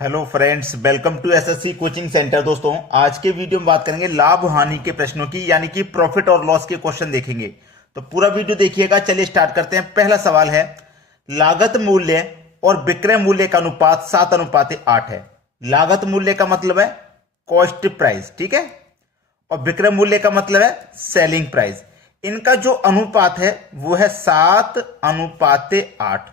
Hello friends, welcome to SSC coaching centre. दोस्तों, आज के वीडियो में बात करेंगे लाभ हानि के प्रश्नों की, यानी कि प्रॉफिट और लॉस के क्वेश्चन देखेंगे। तो पूरा वीडियो देखिएगा। चलिए स्टार्ट करते हैं। पहला सवाल है, लागत मूल्य और विक्रय मूल्य का अनुपात 7:8 है। लागत मूल्य का मतलब है कॉस्ट प्राइस, ठीक है, और विक्रय मूल्य का मतलब है सेलिंग प्राइस। इनका जो अनुपात है वो है 7:8।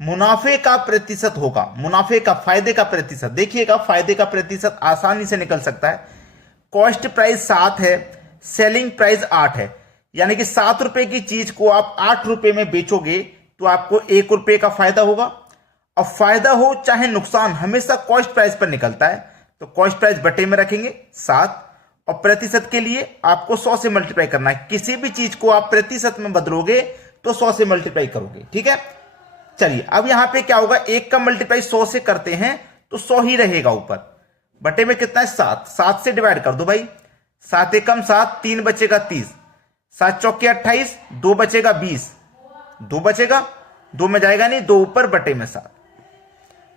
मुनाफे का प्रतिशत होगा, मुनाफे का, फायदे का प्रतिशत। देखिएगा, फायदे का प्रतिशत आसानी से निकल सकता है। कॉस्ट प्राइस 7 है, सेलिंग प्राइस 8 है, यानी कि 7 रुपए की चीज को आप 8 रुपए में बेचोगे तो आपको 1 रुपए का फायदा होगा। अब फायदा हो चाहे नुकसान, हमेशा कॉस्ट प्राइस पर निकलता है। तो कॉस्ट प्राइस बटे में रखेंगे 7, और प्रतिशत के लिए आपको 100 से मल्टीप्लाई करना है। किसी भी चीज को आप प्रतिशत में बदलोगे तो 100 से मल्टीप्लाई करोगे, ठीक है। चलिए, अब यहां पे क्या होगा, 1 का मल्टीप्लाई 100 से करते हैं तो 100 ही रहेगा ऊपर। बटे में कितना है 7, 7 से डिवाइड कर दो भाई। 7 एकम 7, 3 बचेगा 30, 7 चौके 28, 2 बचेगा 20, 2 बचेगा, 2 में जाएगा नहीं, 2 ऊपर, बटे में 7।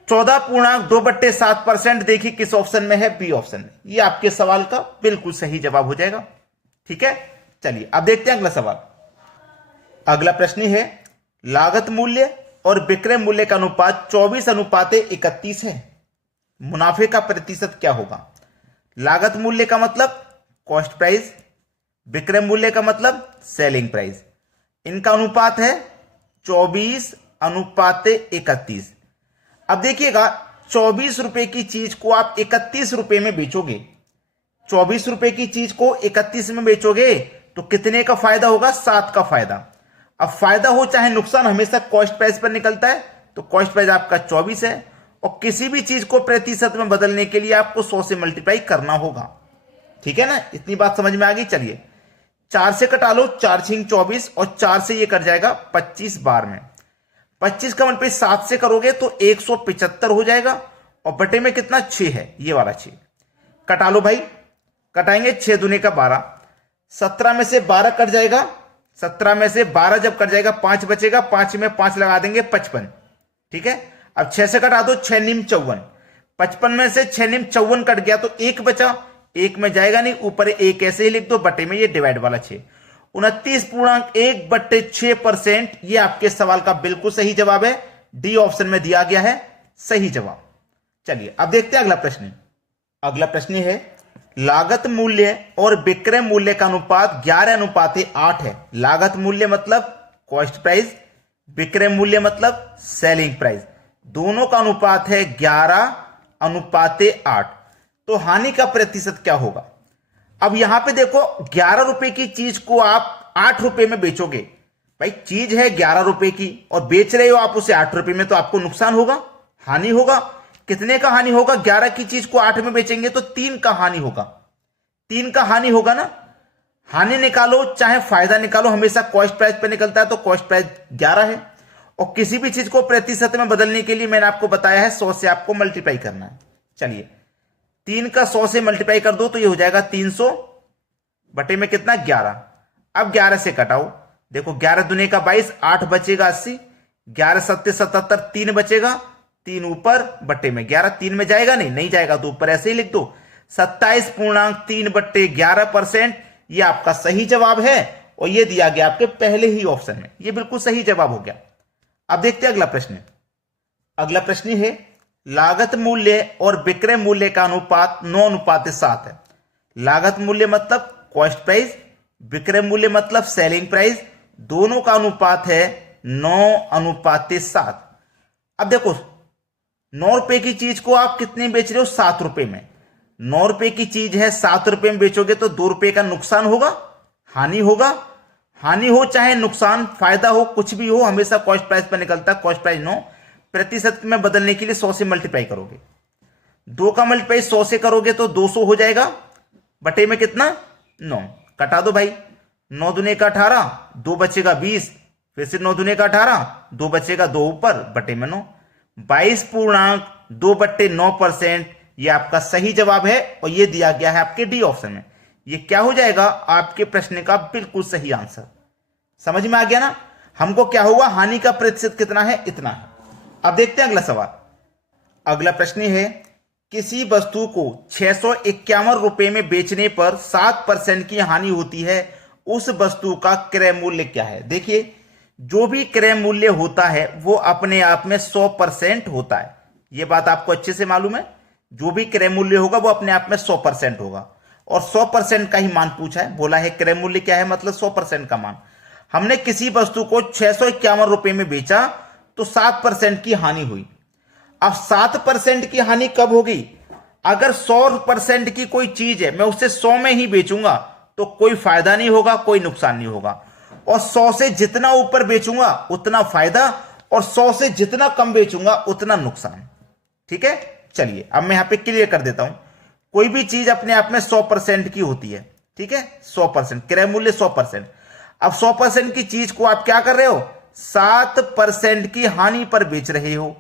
14.2/7%। देखिए किस ऑप्शन में है, बी ऑप्शन में। ये आपके सवाल का बिल्कुल सही जवाब हो जाएगा, ठीक है। चलिए अब देखते हैं अगला सवाल। अगला प्रश्न है, लागत मूल्य और विक्रय मूल्य का अनुपात 24:31 है। मुनाफे का प्रतिशत क्या होगा? लागत मूल्य का मतलब कॉस्ट प्राइस, विक्रय मूल्य का मतलब सेलिंग प्राइस। इनका अनुपात है 24:31। अब देखिएगा, 24 रुपए की चीज को आप 31 रुपए में बेचोगे। 24 रुपए की चीज को 31 में बेचोगे तो कितने का फायदा होगा? 7 का फायदा। अब फायदा हो चाहे नुकसान, हमेशा कॉस्ट प्राइस पर निकलता है। तो कॉस्ट प्राइस आपका 24 है, और किसी भी चीज को प्रतिशत में बदलने के लिए आपको 100 से मल्टीप्लाई करना होगा, ठीक है ना। इतनी बात समझ में आ गई। चलिए 4 से कटा लो, 4 6 24, और 4 से ये कट जाएगा 25 बार में। 25 का मल्टीप्लाई 7 से करोगे तो 175 हो जाएगा, और बटे में कितना, 6 है, ये वाला 6। कटा लो भाई, कटाएंगे 6 दूने का 12, 17 में से 12 कट जाएगा। 17 में से 12 जब कट जाएगा 5 बचेगा, 5 में 5 लगा देंगे 55, ठीक है। अब 6 से कटा दो, 6 निम 54, 55 में से 6 निम 54 कट गया तो 1 बचा, 1 में जाएगा नहीं, ऊपर 1 ऐसे ही लिख दो, बटे में ये डिवाइड वाला 6। 29.1/6%। ये आपके सवाल का बिल्कुल सही जवाब है, डी ऑप्शन में दिया गया है सही जवाब। चलिए अब देखते हैं अगला प्रश्न। अगला प्रश्न है, लागत मूल्य और विक्रय मूल्य का अनुपात 11:8 है। लागत मूल्य मतलब कॉस्ट प्राइस, विक्रय मूल्य मतलब सेलिंग प्राइस। दोनों का अनुपात है 11:8। तो हानि का प्रतिशत क्या होगा? अब यहां पे देखो, 11 रुपए की चीज को आप 8 रुपए में बेचोगे। भाई चीज है 11 रुपए की और बेच रहे हो आप उसे 8 रुपए में, तो आपको नुकसान होगा, हानि होगा। कितने का हानि होगा? 11 की चीज को 8 में बेचेंगे तो 3 का हानि होगा। 3 का हानि होगा ना। हानि निकालो चाहे फायदा निकालो, हमेशा कॉस्ट प्राइस पे निकलता है। तो कॉस्ट प्राइस 11 है, और किसी भी चीज को प्रतिशत में बदलने के लिए मैंने आपको बताया है 100 से आपको मल्टीप्लाई करना है। चलिए 3 का 100 से मल्टीप्लाई कर दो तो ये हो जाएगा 300, बटे में कितना, 11। अब 11 से कटाओ, देखो 11 दूने का 22, 8 बचेगा 80, 11 सत्ते 77, 3 बचेगा, 3 ऊपर, बटे में 11, 3 में जाएगा नहीं, नहीं जाएगा तो ऊपर ऐसे ही लिख दो। 27.3/11%। ये आपका सही जवाब है, और ये दिया गया आपके पहले ही ऑप्शन में। ये बिल्कुल सही जवाब हो गया। अब देखते हैं अगला प्रश्न। अगला प्रश्न है, लागत मूल्य और विक्रय मूल्य का अनुपात 9:7 है। लागत मूल्य मतलब कॉस्ट प्राइस, विक्रय मूल्य मतलब सेलिंग प्राइस। दोनों का अनुपात है 9:7। अब देखो, 9 रुपए की चीज को आप कितने बेच रहे हो? 7 रुपए में। 9 रुपए की चीज है, 7 रुपए में बेचोगे तो 2 रुपए का नुकसान होगा, हानि होगा। हानि हो चाहे नुकसान, फायदा हो, कुछ भी हो, हमेशा कॉस्ट प्राइस पर निकलता है। कॉस्ट प्राइस 9, प्रतिशत में बदलने के लिए 100 से मल्टीप्लाई करोगे। 2 का मल्टीप्लाई 100 से करोगे तो 200 हो जाएगा, बटे में कितना, 9। कटा दो भाई, 9 दूने का 18, 2 बचेगा 20, फिर से 9 दूने का 18, 2 बचेगा, 2 ऊपर, बटे में 9। 22.2/9%। ये आपका सही जवाब है, और ये दिया गया है आपके डी ऑप्शन में। ये क्या हो जाएगा? आपके प्रश्न का बिल्कुल सही आंसर। समझ में आ गया ना। हमको क्या होगा, हानि का प्रतिशत कितना है, इतना है। अब देखते हैं अगला सवाल। अगला प्रश्न है, किसी वस्तु को 651 रुपए में बेचने पर 7% की हानि होती है, उस वस्तु का क्रय मूल्य क्या है? देखिए, जो भी क्रय मूल्य होता है वो अपने आप में 100% होता है। यह बात आपको अच्छे से मालूम है। जो भी क्रय मूल्य होगा वो अपने आप में 100% होगा, और 100% का ही मान पूछा है। बोला है क्रय मूल्य क्या है, मतलब 100% का मान। हमने किसी वस्तु को 651 रुपए में बेचा तो 7% की हानि हुई। अब 7% की हानि कब होगी? अगर 100% की कोई चीज है, मैं उससे 100 में ही बेचूंगा तो कोई फायदा नहीं होगा, कोई नुकसान नहीं होगा। और 100 से जितना ऊपर बेचूंगा उतना फायदा, और 100 से जितना कम बेचूंगा उतना नुकसान। ठीक है, चलिए अब मैं यहां पे क्लियर कर देता हूं। कोई भी चीज अपने आप में 100% की होती है। ठीक है, 100% क्रय मूल्य 100%। अब 100% की चीज को आप क्या कर रहे हो? 7% की हानि पर बेच रहे हो।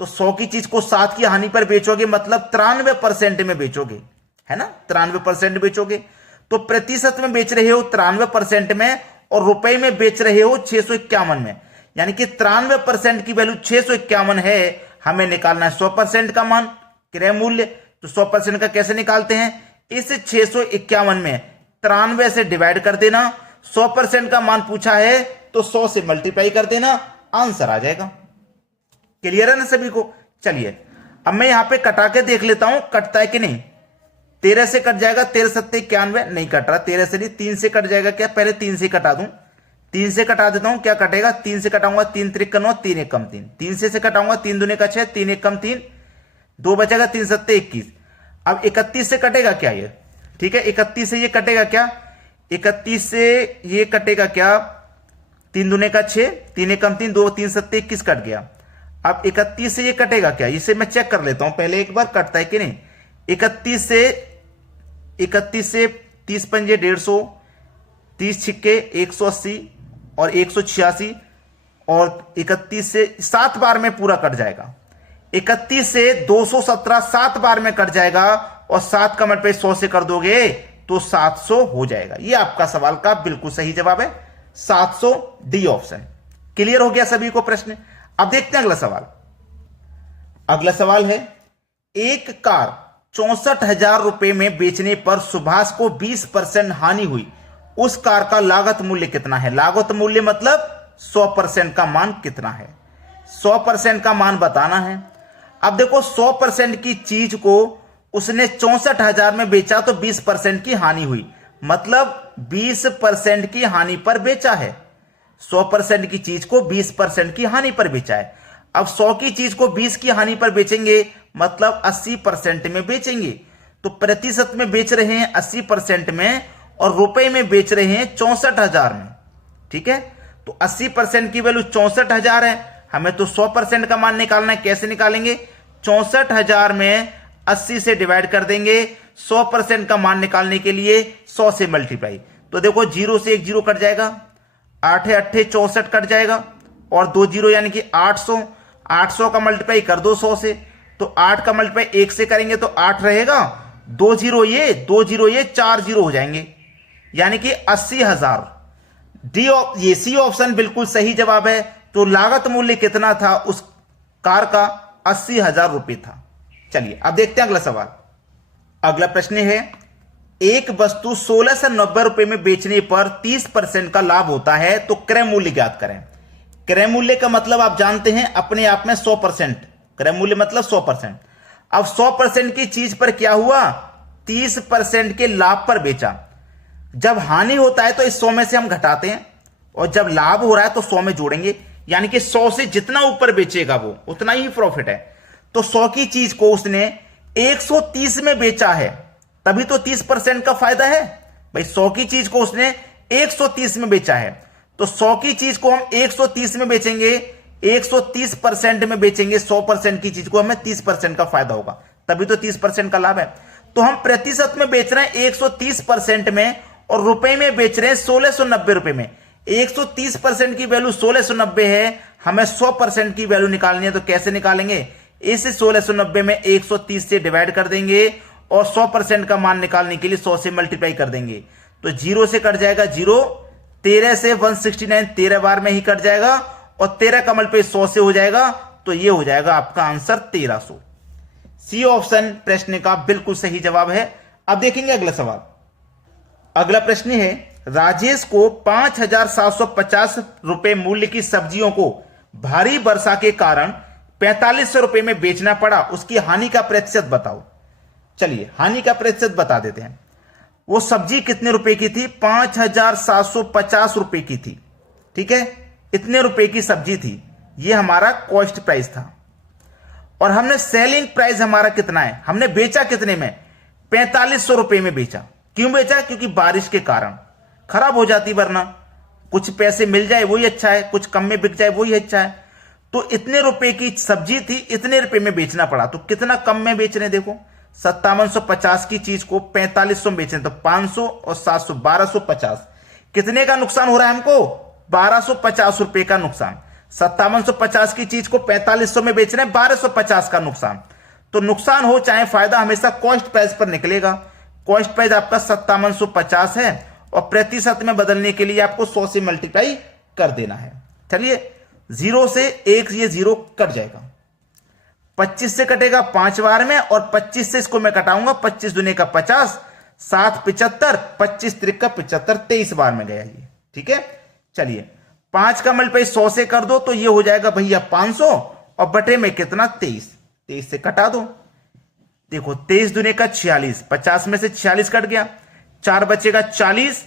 तो 100 की चीज को 7 की हानि पर बेचोगे, मतलब 93% में बेचोगे, है ना? 93% बेचोगे। तो प्रतिशत में बेच रहे हो 93% में, और रुपए में बेच रहे हो 651 में। यानी कि 93% की वैल्यू 651 है। हमें निकालना है 100% का मान, क्रय मूल्य। तो 100% का कैसे निकालते हैं? इस 651 में 93 से डिवाइड कर देना। 100% का मान पूछा है तो 100 से मल्टीप्लाई कर देना, आंसर आ जाएगा। क्लियर है ना सभी को? चलिए अब मैं यहां पे कटा के देख लेता हूं कटता है कि नहीं। 13 से कट जाएगा, 13 सत्ते 91, नहीं कट रहा। 13 से नहीं, 3 से कट जाएगा क्या? पहले 3 से कटा दूं, 3 से कटा देता हूं, क्या कटेगा? 3 से कटाऊंगा, 3 त्रिक 9, 3 1 कम 3, 3 से कटाऊंगा, 3 दूने का 6, 3 1 कम 3, 2 बचेगा, 3 सत्ते 21। अब 31 से कटेगा क्या ये? ठीक है, 31 से ये कटेगा क्या? 31 से ये कटेगा क्या? 3 दूने का 6, 3 1 कम 3, 2 3 सत्ते 21 कट गया। अब 31 से ये कटेगा क्या? इसे मैं चेक कर लेता हूं पहले एक बार, कटता है कि नहीं। 31 से 30 पंजे 150, 30 छिक्के 180 और 186, और 31 से 7 बार में पूरा कट जाएगा। 31 से 217 7 बार में कट जाएगा, और 7 का मल्टीप्लाई 100 से कर दोगे तो 700 हो जाएगा। ये आपका सवाल का बिल्कुल सही जवाब है, 700, डी ऑप्शन। क्लियर हो गया सभी को प्रश्न? अब देखते हैं अगला सवाल। अगला सवाल है, एक कार 64,000 रुपए में बेचने पर सुभाष को 20% हानि हुई, उस कार का लागत मूल्य कितना है? लागत मूल्य मतलब 100% का मान कितना है? 100% का मान बताना है। अब देखो, 100% की चीज को उसने 64,000 में बेचा तो 20% की हानि हुई, मतलब 20% की हानि पर बेचा है। 100% की चीज को 20% की हानि पर बेचा है। अब 100 की चीज को 20 की हानि पर बेचेंगे, मतलब 80% में बेचेंगे। तो प्रतिशत में बेच रहे हैं 80% में, और रुपए में बेच रहे हैं 64,000 में। ठीक है, तो 80% की वैल्यू 64,000 है। हमें तो 100% का मान निकालना है। कैसे निकालेंगे? 64,000 में 80 से डिवाइड कर देंगे। 100% का मान निकालने के लिए 100 से मल्टीप्लाई। तो देखो, 0 से 1 जीरो कट जाएगा, 8 8 64 कट जाएगा, और 2 जीरो यानी कि 800। 800 का मल्टीप्लाई कर दो 100 से, तो 8 का मल्टीप्लाई 1 से करेंगे तो 8 रहेगा, 2 जीरो ये 2 जीरो ये 4 जीरो हो जाएंगे, यानी कि 80,000। डी ये सी ऑप्शन बिल्कुल सही जवाब है। तो लागत मूल्य कितना था उस कार का? 80,000 रुपए था। चलिए अब देखते हैं अगला सवाल। अगला प्रश्न है, एक वस्तु 1690 रुपए में बेचने पर 30% का लाभ होता है, तो क्रय मूल्य ज्ञात करें। क्रय मूल्य का मतलब आप जानते हैं अपने आप में 100%। क्रय मूल्य मतलब 100%। अब 100% की चीज पर क्या हुआ? 30% के लाभ पर बेचा। जब हानि होता है तो इस 100 में से हम घटाते हैं, और जब लाभ हो रहा है तो 100 में जोड़ेंगे, यानी कि 100 से जितना ऊपर बेचेगा वो उतना ही प्रॉफिट है। तो 100 की चीज को उसने 130 में बेचा है, तभी तो 30% का फायदा है भाई। 100 की चीज को उसने 130 में बेचा है, तो 100 की चीज को हम 130 में बेचेंगे, 130% में बेचेंगे। 100% की चीज को हमें 30% का फायदा होगा, तभी तो 30% का लाभ है। तो हम प्रतिशत में बेच रहे हैं 130% में, और रुपए में बेच रहे हैं 1690 रुपए में। 130% की वैल्यू 1690 है, हमें 100% की वैल्यू निकालनी है। तो कैसे निकालेंगे? इस 1690 में 130 से डिवाइड कर देंगे, और 100% का मान निकालने के लिए 100 से मल्टीप्लाई कर देंगे। तो 0 से कट जाएगा 0, 13 से 169 13 बार में ही कट जाएगा, और 13 का मल्टीप्लाई 100 से हो जाएगा, तो तो ये हो जाएगा आपका आंसर 1300। सी ऑप्शन प्रश्न का बिल्कुल सही जवाब है। अब देखेंगे अगला सवाल। अगला प्रश्न है, राजेश को 5,750 रुपए मूल्य की सब्जियों को भारी वर्षा के कारण 4500 रुपए में बेचना पड़ा, उसकी हानि का प्रतिशत बताओ। चलिए हानि का प्रतिशत बता देते हैं। वो सब्जी कितने रुपए की थी? 5,750 रुपए की थी। ठीक है, इतने रुपए की सब्जी थी, ये हमारा कॉस्ट प्राइस था। और हमने सेलिंग प्राइस हमारा कितना है, हमने बेचा कितने में? 4500 रुपए में बेचा। क्यों बेचा? क्योंकि बारिश के कारण खराब हो जाती, वरना कुछ पैसे मिल जाए वही अच्छा है, कुछ कम में बिक जाए वही अच्छा है। तो इतने रुपए की सब्जी थी, इतने रुपए में बेचना पड़ा। तो कितना कम में बेच रहे हैं देखो, 5750 की चीज को 4500 में बेच रहे हैं, तो 500 और 700 1250। कितने का नुकसान हो रहा है हमको? 1250 रुपए का नुकसान। 5750 की चीज को 4500 में बेच रहे हैं, 1250 का नुकसान। तो नुकसान हो चाहे फायदा, हमेशा कॉस्ट प्राइस पर निकलेगा। कॉस्ट प्राइस आपका 5750 है और प्रतिशत में बदलने के लिए आपको 100 से मल्टीप्लाई कर देना है। चलिए 0 से 1 ये 0 कट जाएगा, 25 से कटेगा 5 बार में, और 25 से इसको मैं कटाऊंगा, 25 दूने का 50, 7 75, 25 त्रिक का 75, 23 बार में गया ये। ठीक है, चलिए 5 का मल्टीप्लाई 100 से कर दो तो ये हो जाएगा भैया 500, और बटे में कितना? 23। 23 से कटा दो, देखो 23 दूने का 46, 50 में से 46 कट गया, 4 बचेगा 40,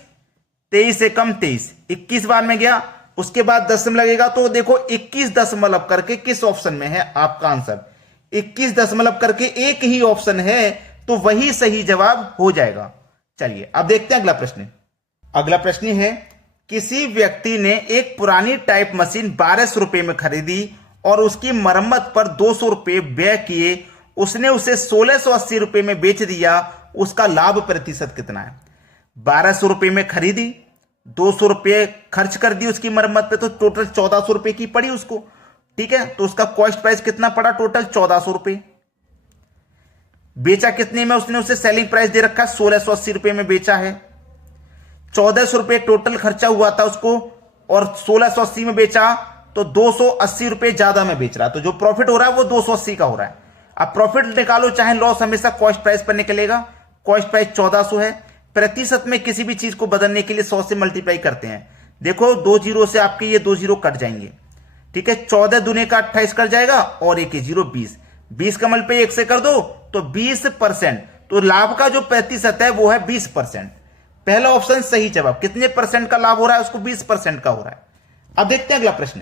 23 से कम 23, 21 बार में गया। उसके बाद दशमलव लगेगा, तो देखो 21 दशमलव करके किस ऑप्शन में है आपका आंसर? 21 दशमलव करके एक ही ऑप्शन है, तो वही सही जवाब हो जाएगा। चलिए अब देखते हैं अगला प्रश्न। अगला प्रश्न है, किसी व्यक्ति ने एक पुरानी टाइप मशीन 1200 रुपए में खरीदी और उसकी मरम्मत पर 200 रुपए व्यय किए, उसने उसे 1680 रुपए में बेच दिया, उसका लाभ प्रतिशत कितना है? 1200 रुपए में खरीदी, 200 रुपए खर्च कर दी उसकी मरम्मत पे, तो टोटल 1400 रुपए की पड़ी उसको। ठीक है, तो उसका कॉस्ट प्राइस कितना पड़ा? टोटल 1400 रुपए। बेचा कितने में? उसने उसे सेलिंग प्राइस दे रखा है 1680 रुपए में बेचा है। 1400 रुपए टोटल खर्चा हुआ था उसको, और 1680 में बेचा, तो 280 रुपए ज्यादा में बेच रहा है। तो जो प्रॉफिट हो रहा है वो 280 का हो रहा है। अब प्रॉफिट निकालो चाहे लॉस, हमेशा कॉस्ट प्राइस पर निकलेगा। कॉस्ट प्राइस 1400 है। प्रतिशत में किसी भी चीज को बदलने के लिए 100 से मल्टीप्लाई करते हैं। देखो 2 जीरो से आपके ये 2 जीरो कट जाएंगे। ठीक है, 14 दूने का 28 कट जाएगा, और एक 0 20, 20 का मल्टीप्लाई 1 से कर दो तो 20%। तो लाभ का जो प्रतिशत है वो है 20%। पहला ऑप्शन सही जवाब। कितने परसेंट का लाभ हो रहा है? उसको 20% का हो रहा है। अब देखते हैं अगला प्रश्न।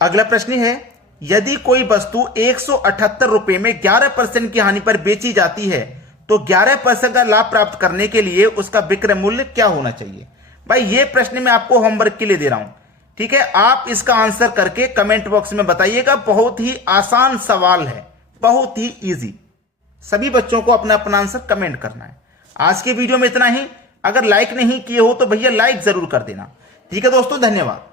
अगला प्रश्न है, यदि कोई वस्तु 178 रुपए में 11% की हानि पर बेची जाती है, तो 11% का लाभ प्राप्त करने के लिए उसका विक्रय मूल्य क्या होना चाहिए? भाई ये प्रश्न मैं आपको होमवर्क के लिए दे रहा हूं। ठीक है, आप इसका आंसर करके कमेंट बॉक्स में बताइएगा। बहुत ही आसान सवाल है, बहुत ही इजी। सभी बच्चों को अपना अपना आंसर कमेंट करना है। आज के वीडियो में इतना ही। अगर लाइक नहीं किए हो तो भैया लाइक जरूर कर देना। ठीक है दोस्तों, धन्यवाद।